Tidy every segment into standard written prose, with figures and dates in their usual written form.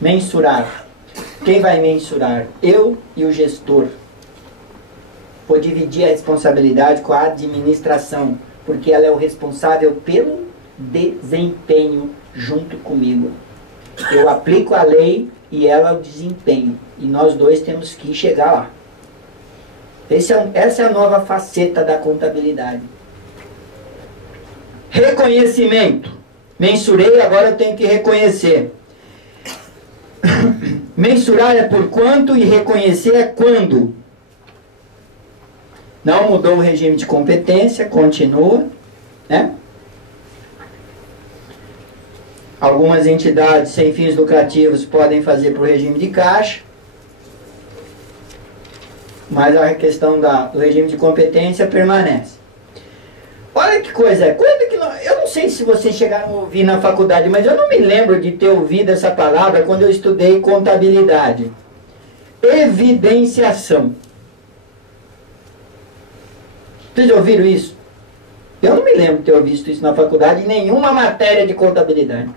Mensurar. Quem vai mensurar? Eu e o gestor. Vou dividir a responsabilidade com a administração, porque ela é o responsável pelo desempenho junto comigo. Eu aplico a lei e ela o desempenho. E nós dois temos que chegar lá. Essa é a nova faceta da contabilidade. Reconhecimento. Mensurei, agora eu tenho que reconhecer. Mensurar é por quanto e reconhecer é quando. Não mudou o regime de competência, continua, né? Algumas entidades sem fins lucrativos podem fazer para o regime de caixa, mas a questão do regime de competência permanece. Olha que coisa, eu não sei se vocês chegaram a ouvir na faculdade, mas eu não me lembro de ter ouvido essa palavra quando eu estudei contabilidade. Evidenciação. Vocês ouviram isso? Eu não me lembro de ter visto isso na faculdade em nenhuma matéria de contabilidade.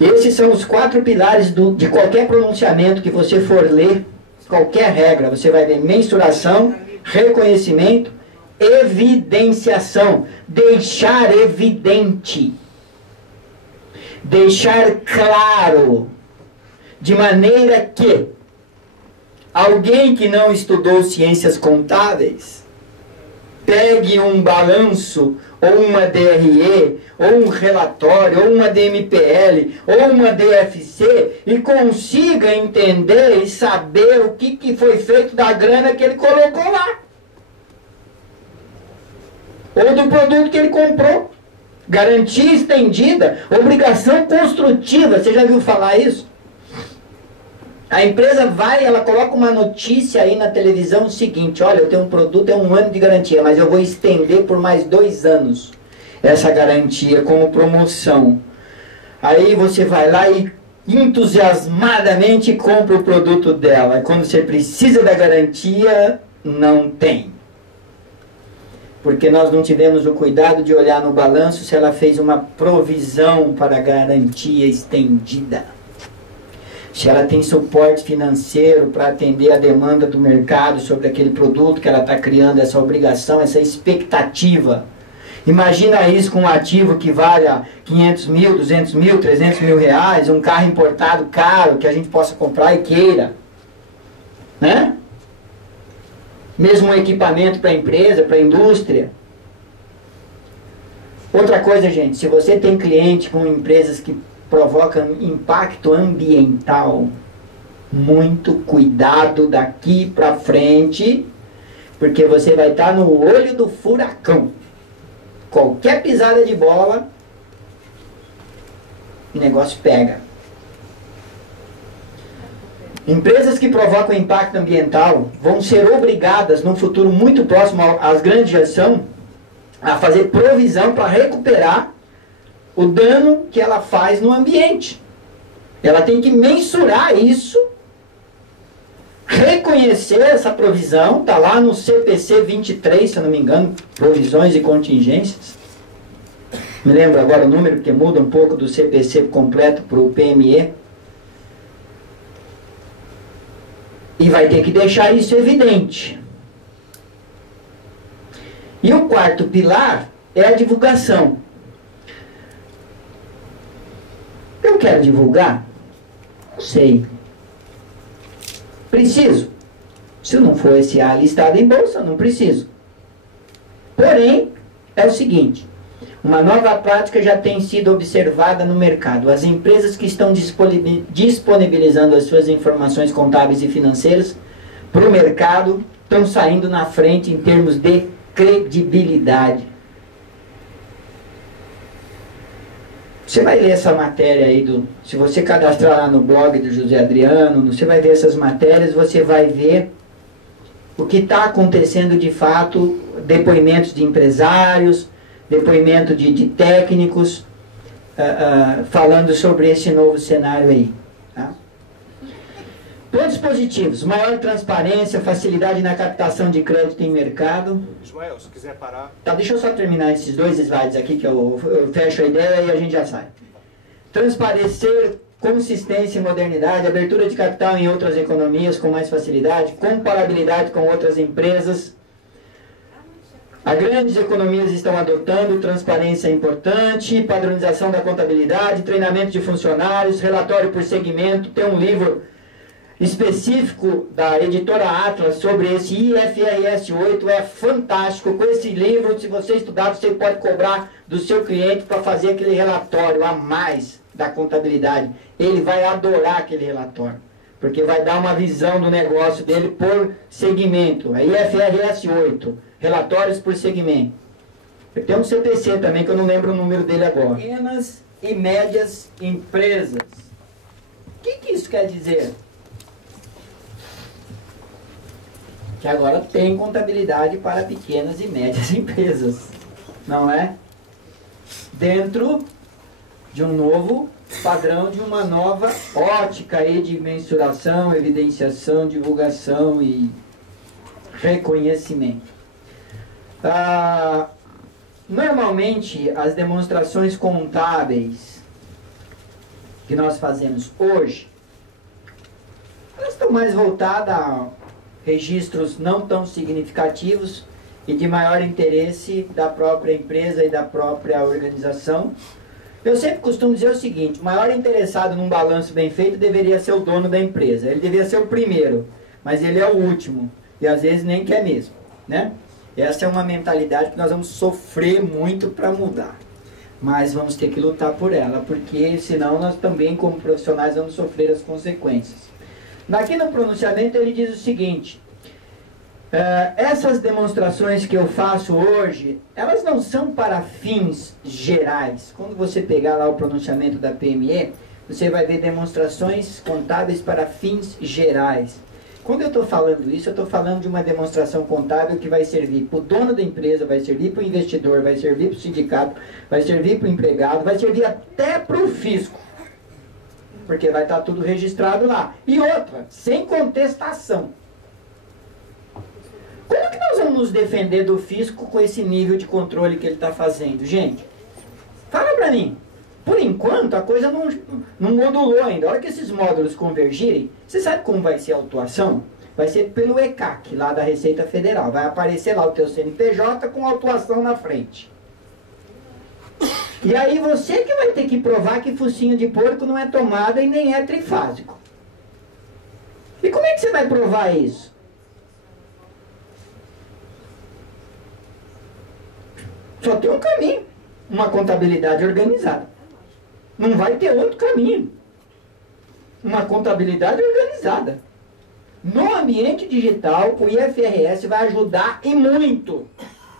Esses são os 4 pilares de qualquer pronunciamento que você for ler, qualquer regra. Você vai ver mensuração, reconhecimento, evidenciação. Deixar evidente. Deixar claro. De maneira que alguém que não estudou ciências contábeis pegue um balanço, ou uma DRE, ou um relatório, ou uma DMPL, ou uma DFC, e consiga entender e saber o que foi feito da grana que ele colocou lá. Ou do produto que ele comprou. Garantia estendida, obrigação construtiva. Você já viu falar isso? A empresa vai, ela coloca uma notícia aí na televisão o seguinte: olha, eu tenho um produto, é 1 ano de garantia, mas eu vou estender por mais 2 anos essa garantia como promoção. Aí você vai lá e entusiasmadamente compra o produto dela. Quando você precisa da garantia, não tem. Porque nós não tivemos o cuidado de olhar no balanço se ela fez uma provisão para garantia estendida. Se ela tem suporte financeiro para atender a demanda do mercado sobre aquele produto que ela está criando, essa obrigação, essa expectativa. Imagina isso com um ativo que vale 500 mil, 200 mil, 300 mil reais, um carro importado caro que a gente possa comprar e queira. Né? Mesmo um equipamento para a empresa, para a indústria. Outra coisa, gente, se você tem cliente com empresas que provocam impacto ambiental, muito cuidado daqui para frente, porque você vai estar no olho do furacão. Qualquer pisada de bola, o negócio pega. Empresas que provocam impacto ambiental vão ser obrigadas, num futuro muito próximo, as grandes já são, a fazer provisão para recuperar o dano que ela faz no ambiente. Ela tem que mensurar isso, reconhecer essa provisão, está lá no CPC 23, se eu não me engano, provisões e contingências. Me lembro agora o número, porque muda um pouco do CPC completo para o PME. E vai ter que deixar isso evidente. E o 4º pilar é a divulgação. Eu quero divulgar? Não sei. Preciso? Se não for SA listado em bolsa, não preciso. Porém, é o seguinte: uma nova prática já tem sido observada no mercado. As empresas que estão disponibilizando as suas informações contábeis e financeiras para o mercado estão saindo na frente em termos de credibilidade. Você vai ler essa matéria aí, se você cadastrar lá no blog do José Adriano, você vai ver essas matérias, você vai ver o que está acontecendo de fato, depoimentos de empresários, depoimento de técnicos, falando sobre esse novo cenário aí. Tá? Pontos positivos: maior transparência, facilidade na captação de crédito em mercado. Ismael, se quiser parar. Tá, deixa eu só terminar esses 2 slides aqui, que eu fecho a ideia e a gente já sai. transparecer consistência e modernidade, abertura de capital em outras economias com mais facilidade, comparabilidade com outras empresas. As grandes economias estão adotando, transparência é importante, padronização da contabilidade, treinamento de funcionários, relatório por segmento. Tem um livro específico da editora Atlas sobre esse IFRS 8, é fantástico. Com esse livro, se você estudar, você pode cobrar do seu cliente para fazer aquele relatório a mais da contabilidade. Ele vai adorar aquele relatório, porque vai dar uma visão do negócio dele por segmento. É IFRS 8, relatórios por segmento. Tem um CPC também, que eu não lembro o número dele agora. Pequenas e médias empresas. O que isso quer dizer? Que agora tem contabilidade para pequenas e médias empresas, não é? Dentro de um novo padrão, de uma nova ótica aí de mensuração, evidenciação, divulgação e reconhecimento. Normalmente, as demonstrações contábeis que nós fazemos hoje, elas estão mais voltadas a registros não tão significativos e de maior interesse da própria empresa e da própria organização. Eu sempre costumo dizer o seguinte: o maior interessado num balanço bem feito deveria ser o dono da empresa. Ele deveria ser o primeiro, mas ele é o último, e às vezes nem quer mesmo, né? Essa é uma mentalidade que nós vamos sofrer muito para mudar, mas vamos ter que lutar por ela, porque senão nós também, como profissionais, vamos sofrer as consequências. Aqui no pronunciamento ele diz o seguinte: essas demonstrações que eu faço hoje, elas não são para fins gerais. Quando você pegar lá o pronunciamento da PME, você vai ver demonstrações contábeis para fins gerais. Quando eu estou falando isso, eu estou falando de uma demonstração contábil que vai servir para o dono da empresa, vai servir para o investidor, vai servir para o sindicato, vai servir para o empregado, vai servir até para o fisco, porque vai estar tudo registrado lá. E outra, sem contestação. Como que nós vamos nos defender do fisco com esse nível de controle que ele está fazendo? Gente, fala para mim. Por enquanto, a coisa não modulou ainda. A hora que esses módulos convergirem, você sabe como vai ser a autuação? Vai ser pelo ECAC, lá da Receita Federal. Vai aparecer lá o teu CNPJ com autuação na frente. E aí você que vai ter que provar que focinho de porco não é tomada e nem é trifásico. E como é que você vai provar isso? Só tem um caminho: uma contabilidade organizada. Não vai ter outro caminho. Uma contabilidade organizada. No ambiente digital, o IFRS vai ajudar e muito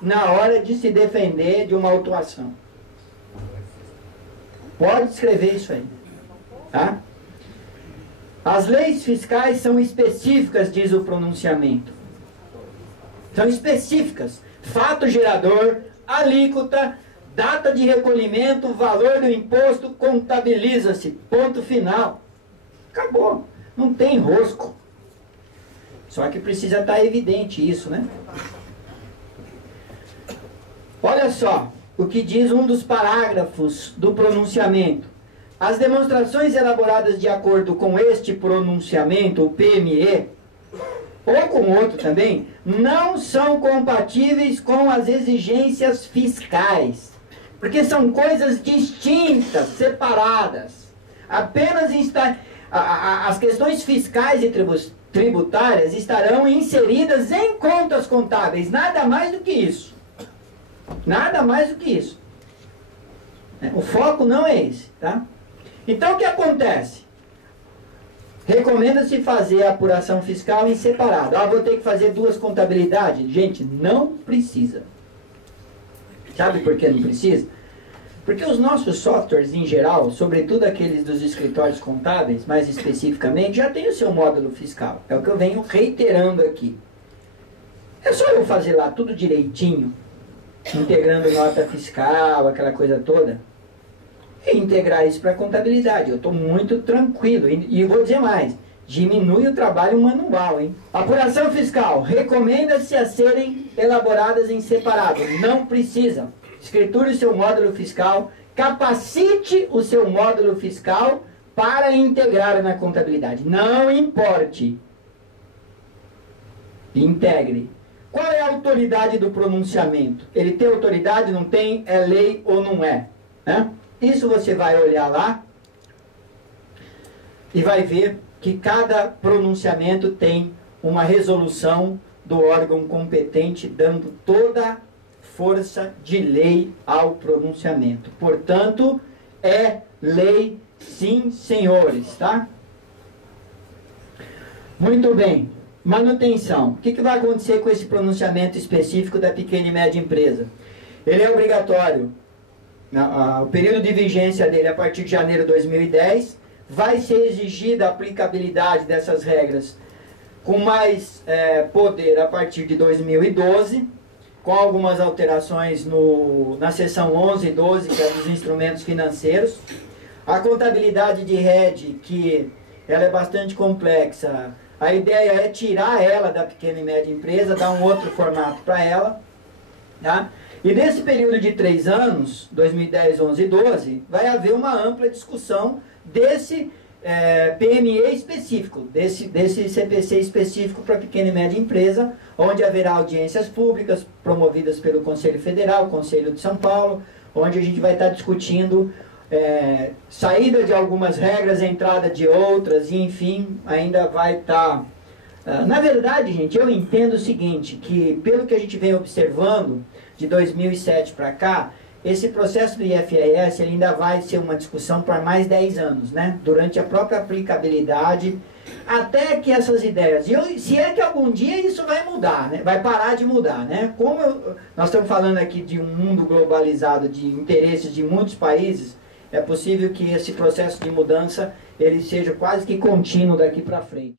na hora de se defender de uma autuação. Pode escrever isso aí, tá? As leis fiscais são específicas, diz o pronunciamento. São específicas. Fato gerador, alíquota, data de recolhimento, valor do imposto, contabiliza-se. Ponto final. Acabou. Não tem enrosco. Só que precisa estar evidente isso, né? Olha só o que diz um dos parágrafos do pronunciamento. As demonstrações elaboradas de acordo com este pronunciamento, o PME, ou com outro também, não são compatíveis com as exigências fiscais, porque são coisas distintas, separadas. Apenas as questões fiscais e tributárias estarão inseridas em contas contábeis, nada mais do que isso. Nada mais do que isso. O foco não é esse, tá? Então o que acontece? Recomenda-se fazer a apuração fiscal em separado. Vou ter que fazer duas contabilidades? Gente, não precisa. Sabe por que não precisa? Porque os nossos softwares em geral, sobretudo aqueles dos escritórios contábeis, mais especificamente, já tem o seu módulo fiscal. É o que eu venho reiterando aqui. É só eu fazer lá tudo direitinho, integrando nota fiscal, aquela coisa toda, e integrar isso para a contabilidade. Eu estou muito tranquilo. E vou dizer mais, diminui o trabalho manual, hein? Apuração fiscal, recomenda-se a serem elaboradas em separado. Não precisam. Escriture o seu módulo fiscal, Capacite o seu módulo fiscal para integrar na contabilidade. Não importe. Integre. Qual é a autoridade do pronunciamento? Ele tem autoridade, não tem? É lei ou não é? Né? Isso você vai olhar lá e vai ver que cada pronunciamento tem uma resolução do órgão competente, dando toda força de lei ao pronunciamento. Portanto, é lei, sim, senhores, tá? Muito bem. Manutenção. O que vai acontecer com esse pronunciamento específico da pequena e média empresa? Ele é obrigatório. O período de vigência dele, a partir de janeiro de 2010, vai ser exigida a aplicabilidade dessas regras com mais poder a partir de 2012, com algumas alterações na seção 11 e 12, que é dos instrumentos financeiros. A contabilidade de rede, que ela é bastante complexa, a ideia é tirar ela da pequena e média empresa, dar um outro formato para ela. Tá? E nesse período de 3 anos, 2010, 11 e 12, vai haver uma ampla discussão desse PME específico, desse CPC específico para pequena e média empresa, onde haverá audiências públicas promovidas pelo Conselho Federal, Conselho de São Paulo, onde a gente vai estar discutindo saída de algumas regras, entrada de outras, e enfim, ainda vai estar... na verdade, gente, eu entendo o seguinte, que pelo que a gente vem observando de 2007 para cá, esse processo do IFRS ele ainda vai ser uma discussão por mais 10 anos, né? Durante a própria aplicabilidade, até que essas ideias... se é que algum dia isso vai mudar, né? Vai parar de mudar, né? Como nós estamos falando aqui de um mundo globalizado, de interesses de muitos países, é possível que esse processo de mudança ele seja quase que contínuo daqui para frente.